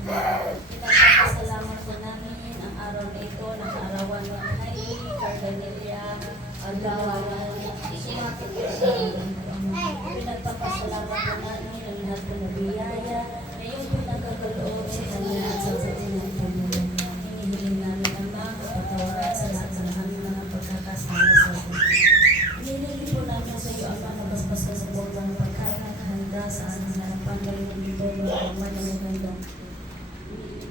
Pinagpapasalamat po namin ang araw na ito ng arawan ng Hailey, Cardanelia, Agawan, sumapit po sa pinagpapasalamat po namin ang lahat po na biyaya na yung pinagkakaloob sa kanya at sa sabihin po nyo. Hinihiling namin ang mga kapatawaran sa lahat ng aming mga pagkakasama sa atin. Hinihiling po namin sa iyo ang mga basbas sa botang pagkain at handa sa aming harapan ngayon dito mga magandang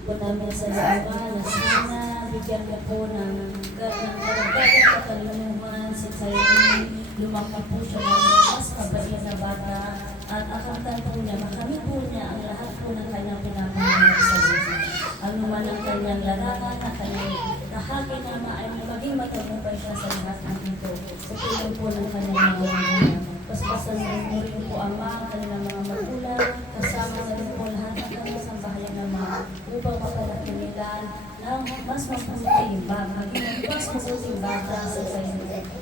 po namin sa lawa na sana bigyan niyo po ng karagdagang katanungan si Kaini. Lumaki po siya ng mas kabait na bata at akatan po niya, makamit po niya ang lahat po ng kanyang pinapangarap sa buhay. Ang naman ng kanyang larangan na kanyang kahagi na ay maging matagumpay siya sa lahat ng ito. Sa tulong po ng kanyang mga magulang. Paspasan mo rin po ang mga kanilang mga magulang, kasama na rin po lahat ng kanyang sambahayan ng mga upang mapalaki nila ng mas mabuting bata sa sayo.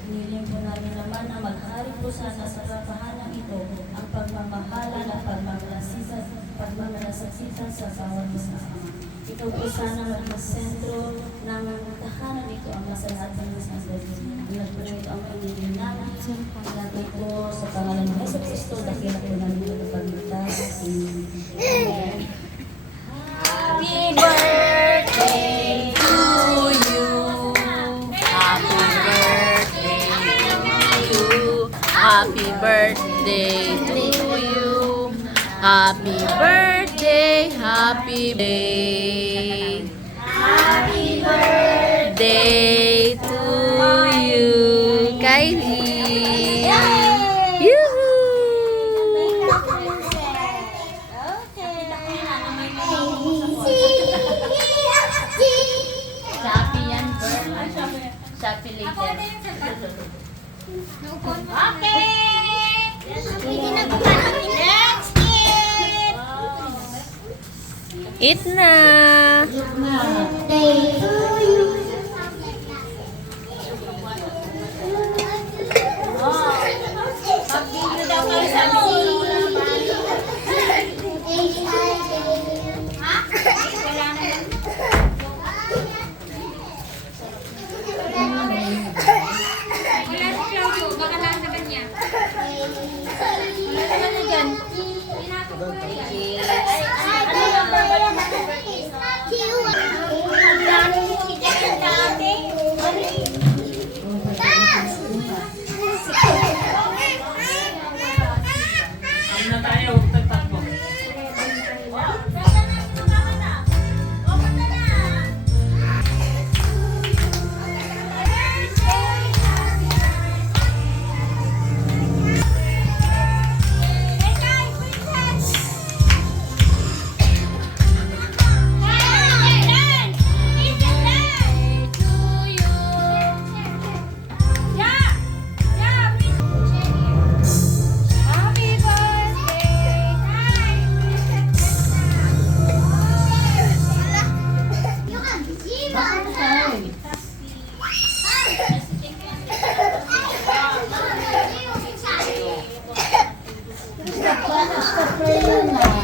Niling po namin naman na maghari po sana sa tahanan ito ang pagmamahala at pagmamalasaksisan sa bawat isa. Ito po sana ang sentro ng tahanan ito ang masaya at masasali. Ang nagpunay ito ang pagiging namin. Natin po sa pangalan ng Jesus Cristo, dahil po namin ito pagligtas. Amen. Happy birthday to you. Happy birthday to you. Happy birthday to you. Happy birthday, happy day. Happy birthday to you, Kylie. Yoo-hoo! Shopee yan, Bert. Shopee later. Okay! Next eat! Eat na!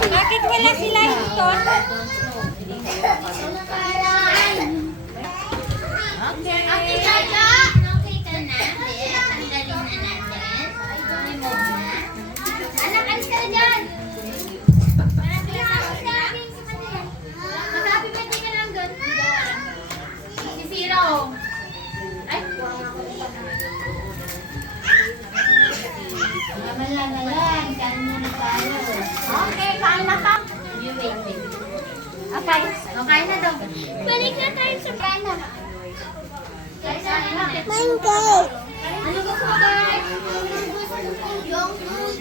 Bakit wala sila dito? Okay, Jaja. Okay ka na? Tanggalin na natin. Remove na. Anak, alis ka na dyan. Mag-happy birthday ka lang doon. Si Zero. Ay. Mamala na yan. Kain muna tayo. Okay, kain na ka. You wait, baby. Okay. Okay na daw. Balik na tayo sa prana. Mango. Ano gusto mo, guys? Yung food.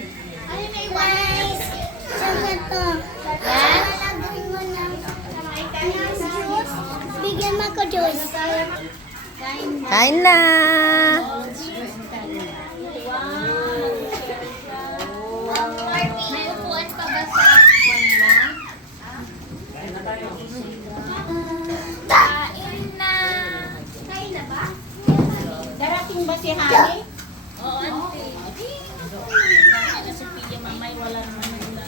Ano may rice? Saan to? Yan? Bigyan mo ko juice. Kain na! May upuan pa ba sa kwan mo? Kain na. Kain na ba? Darating ba si Hani? Oo, ante. Sana na si Pia Mamay, wala naman nila.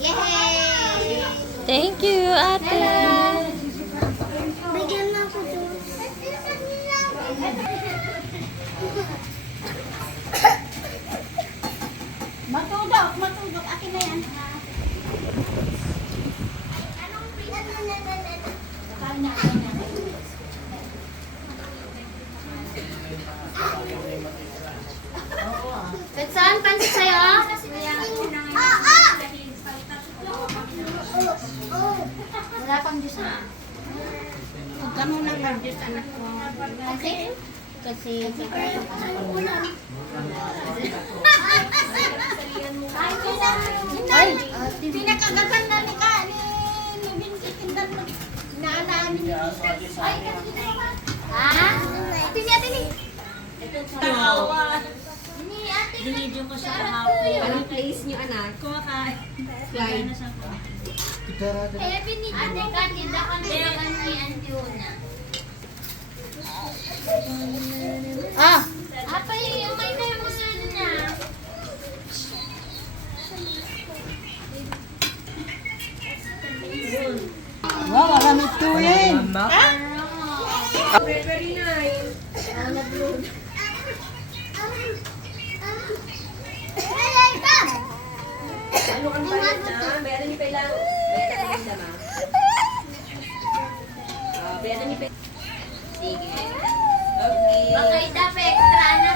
Yay! Thank you, ate. Bigyan mo ako doon. Matudok, matudok. Akin na yan. Saan? Pansit sa'yo? Wala pang juice na. Huwag ka muna mag-juice, anak ko. Kasi Ay, pinakagaganda ni ka, ni Vincent, tindan mo. Naanaan ni Ay, ah? Ate ni, ate ni. ni ate. Binidyo ko siya kahapon. Anong place niyo, anak? Kumakain. Slide. na siya ko. Ate ni, ate ka, tinda ka ni Auntie Una. Ah! Apa yung may tayo mo na? Wow, maraming tuwin. Very nice. Ano ang bayad na? Bayaran niyo pa ilang? Bayaran niyo siya, ma. Bayaran niyo pa. Sige. Okay. Baka dapat extra na